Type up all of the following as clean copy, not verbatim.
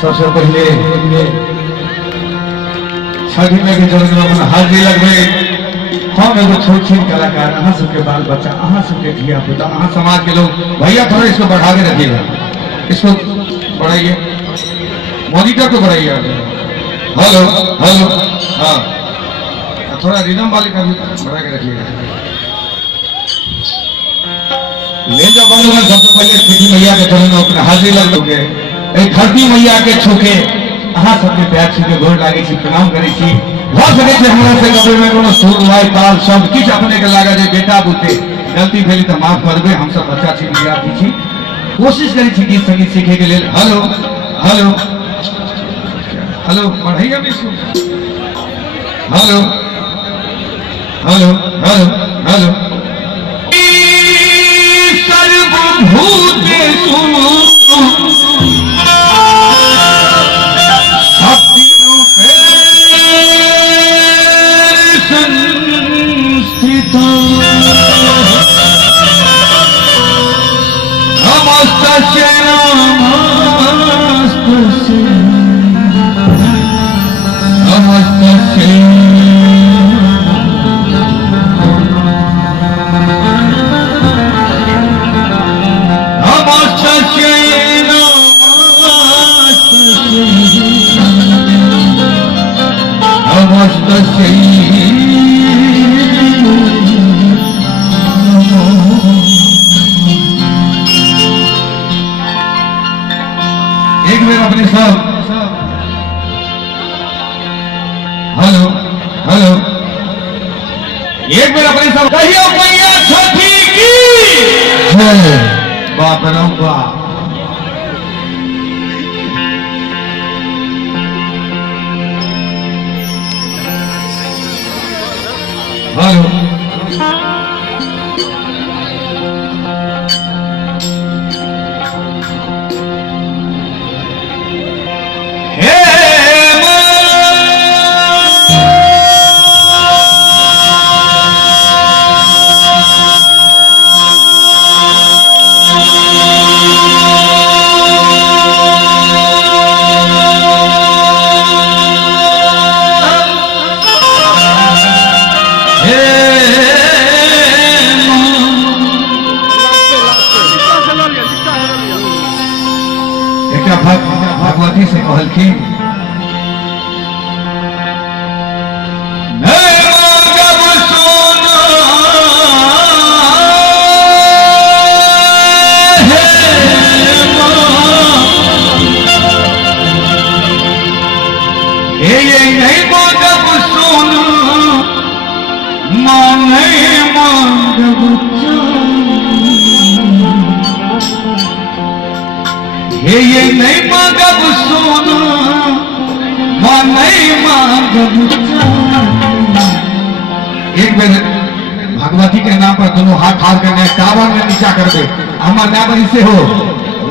सबसे पहले छठी में के जन्म हाजिरी लगवे हम एगो छोट छोट कलाकार अहाँ सबके बाल बच्चा अहाँ सबके धिया पुता अहाँ समाज के लोग भैया थोड़ा इसको बढ़ा के रखिएगा, इसको बढ़ाइए, मॉनिटर को बढ़ाइए। हेलो हेलो, हाँ थोड़ा रिदम वाले का भी बढ़ा के रखिएगा। ले जाओ बंधुगण, सबसे पहले छठी मैया के चरण में अपने हाजिरी लगोगे। धरती मैया के छूके अहाँ सबके पैर छूके गोर लागे छी, प्रणाम करे छी। भ सके छै हमरा से कबे में कोनो सुर लाय ताल शब्द किछ अपने के लागे जे बेटा बुते गलती भेली त माफ करबे, हम सब बच्चा छी, विद्यार्थी छी, कोशिश करी छी गीत संगीत सीखे के लेल। हेलो हेलो हेलो, बढ़ाइए भी इसको। हेलो हेलो हेलो हेलो, सर्वभूतेषु एक बार अपने सब हेलो हेलो, एक बार अपने सब कहियो मैया छठी की जय। बाप रे बाप, हेलो भगवती से कहलखिन नहीं मांगब सोना मां नहीं मांगब ये नहीं मांगब सोना मां नहीं मांगब। एक बेर भगवती के नाम पर दोनों हाथ हाथ करने टावर में नीचा कर दे, हमार ना बनी से हो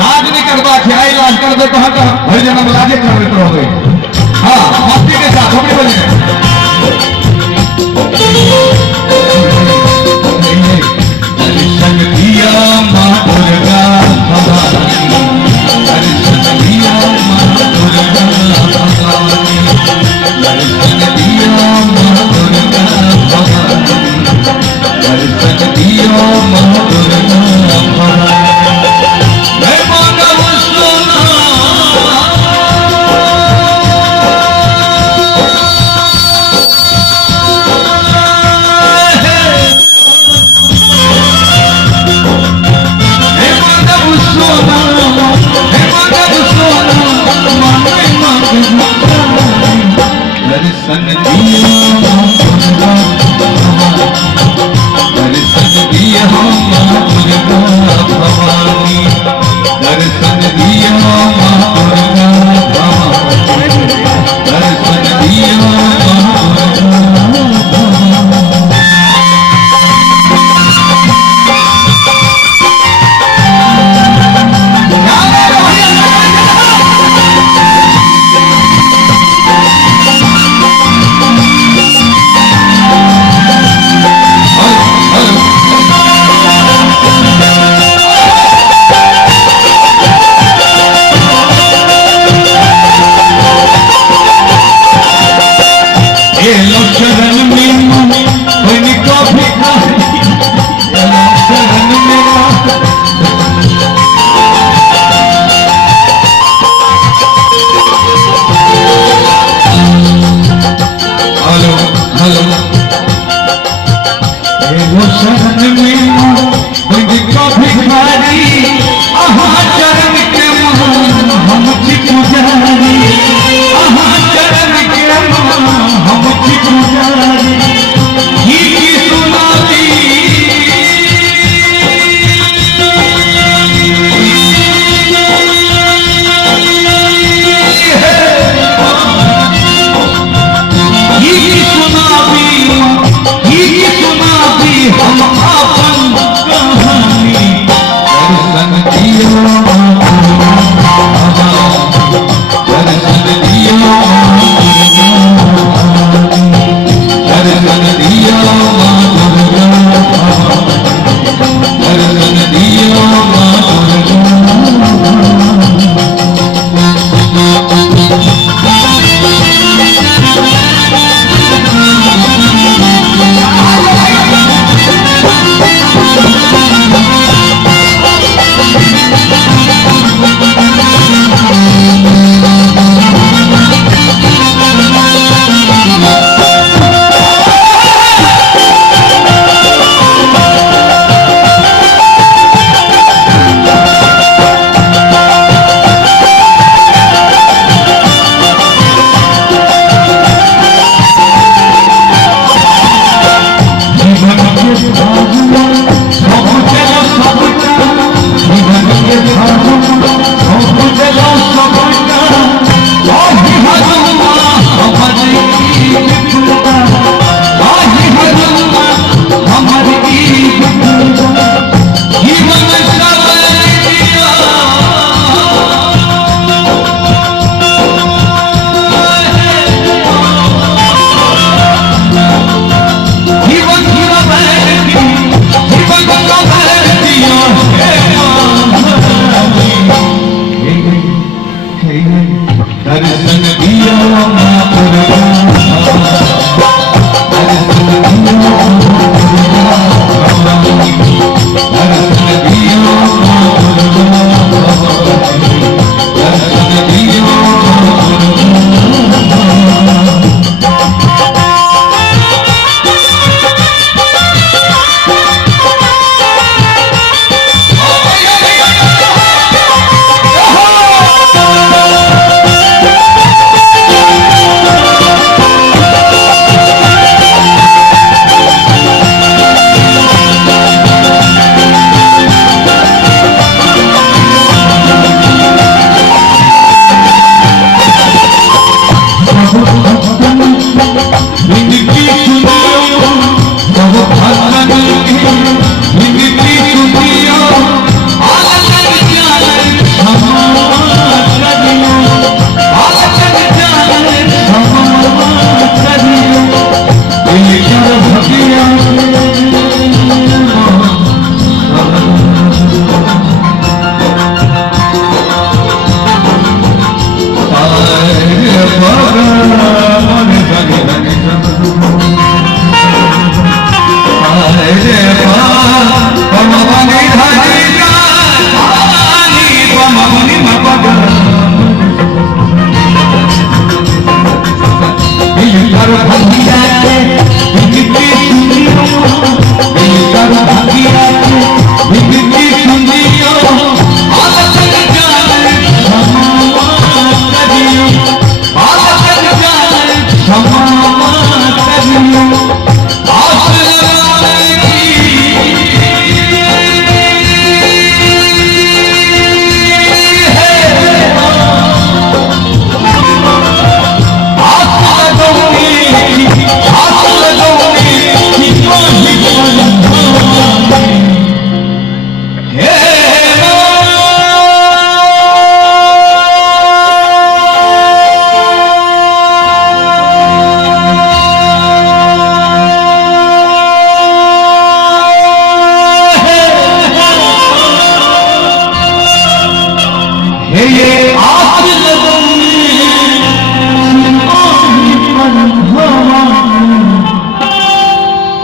लाज नहीं करवा थे, आई लाज कर दे कहा हर जन्म लाजे कर देते रहोगे। हाँ माफी के साथ अपने बोले दर्शन दिया मां दुर्गा भवानी, दर्शन दिया मां दुर्गा भवानी, दर्शन दिया मां दुर्गा भवानी, दर्शन दिया मां दुर्गा भवानी। मैं मांगब सोना वो शरण में मुझको भिखारी आहा चरण के मान हम की पुजारी आहा चरण के मान हम की पुजारी की सुनाती हम अपन कहानी दर्शन दियो दर्शन दियो दर्शन दियो दर्शन दियो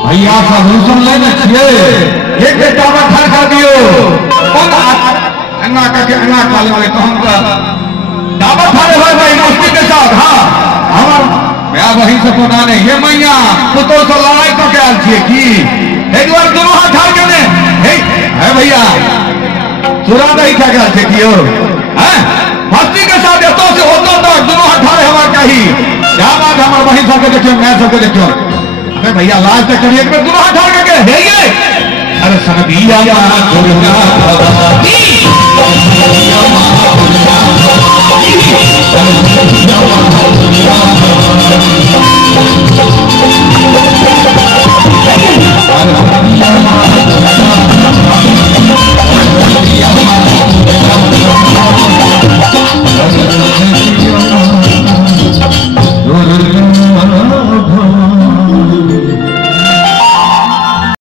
भैया सब सुन लेने छिए एक टावर खा खा दियो कौन अंगा के अंगा खा ले तो हम दावत खा ले भाई दोस्ती के साथ। हां हमार मैं वही से पता नहीं ये मैया तो से लड़ाई तो क्या छे की एक बार दोनों हाथ ठाड़ के ने है भैया चुरा नहीं क्या क्या छे कियो हैं भक्ति के साथ तो से होता तो दोनों हाथ ठाड़े हमार काही क्या बात हमार वही सबके देखियो मैं सबके देखियो अरे भैया लाज तक करिए एक बार दोनों हाथ ठाड़ के है ये अरे सनदिया दुर्गा भवानी